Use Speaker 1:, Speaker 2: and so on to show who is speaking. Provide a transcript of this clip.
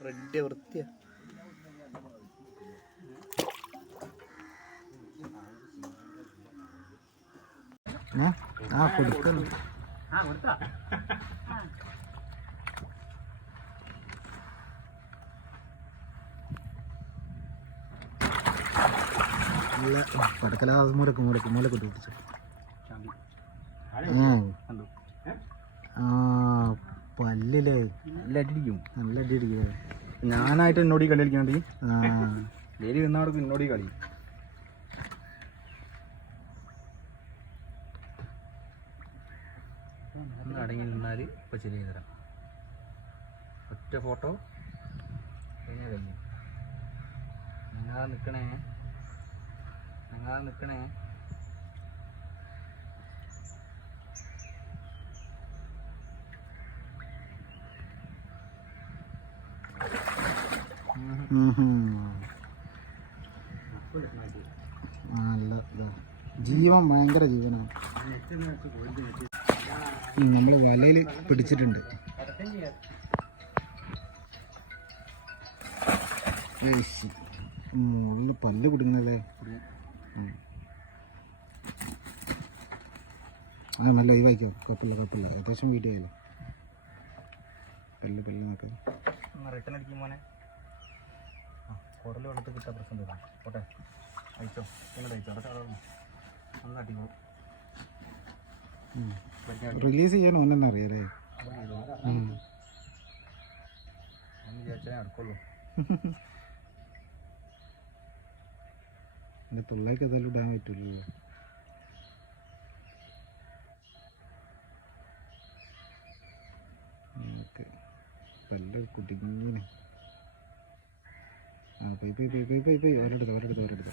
Speaker 1: Ready വൃത്തിയാ.
Speaker 2: ആ, കൊടുക്കല്ലോ നല്ല പടക്കല മുരക്ക് മുലക്ക് ഇട്ട് ആ. പല്ലില്ലേ
Speaker 1: നല്ല അടിക്കും
Speaker 2: നല്ല അടി
Speaker 1: ഞാനായിട്ട് എന്നോട് ഈ കളി കളിക്കാണ്ട്? ഡെയിലി നിന്നാടക്കും എന്നോട് ഈ കളി. അടങ്ങി നിന്നാൽ ഇപ്പം ശരി തരാം. ഒറ്റ ഫോട്ടോ കഴിഞ്ഞാൽ കഴിഞ്ഞു. ഞങ്ങളാ നിൽക്കണേ ഞങ്ങളാ നിൽക്കണേ
Speaker 2: നല്ല ജീവൻ ഭയങ്കര ജീവനാണ്. നമ്മൾ വലയിൽ പിടിച്ചിട്ടുണ്ട്. മുകളിൽ പല്ല് കുടുങ്ങുന്നല്ലേ അത് നല്ല ഒഴിവാക്കിയോ? കുഴപ്പമില്ല കുഴപ്പമില്ല. അത്യാവശ്യം വീട്ടിൽ പല്ല് പല്ല് നോക്കാം.
Speaker 1: റിട്ടേൺ അടിക്കും മോനെ. കുടൽ വെള്ളത്തിൽ കിട്ടാൻ പ്രശ്നം തരാം പോട്ടെ. അയച്ചോ നിങ്ങൾ അയച്ചോ അതൊക്കെ നല്ല
Speaker 2: റിലീസ് ചെയ്യാൻ ഒന്നെന്നെ അറിയാലേ?
Speaker 1: വിചാരിച്ചാലേ നടക്കുള്ളൂ.
Speaker 2: എന്റെ പിള്ളേർക്ക് ഏതായാലും ഇടാൻ പറ്റില്ലല്ലോ ഓക്കെ. പല്ല കുടുങ്ങിനെ. പോയി പോയി പോയി പോയി പോയി പോയി. ഒരിടത്ത് ഒരിടത്ത് ഒരിടത്ത്.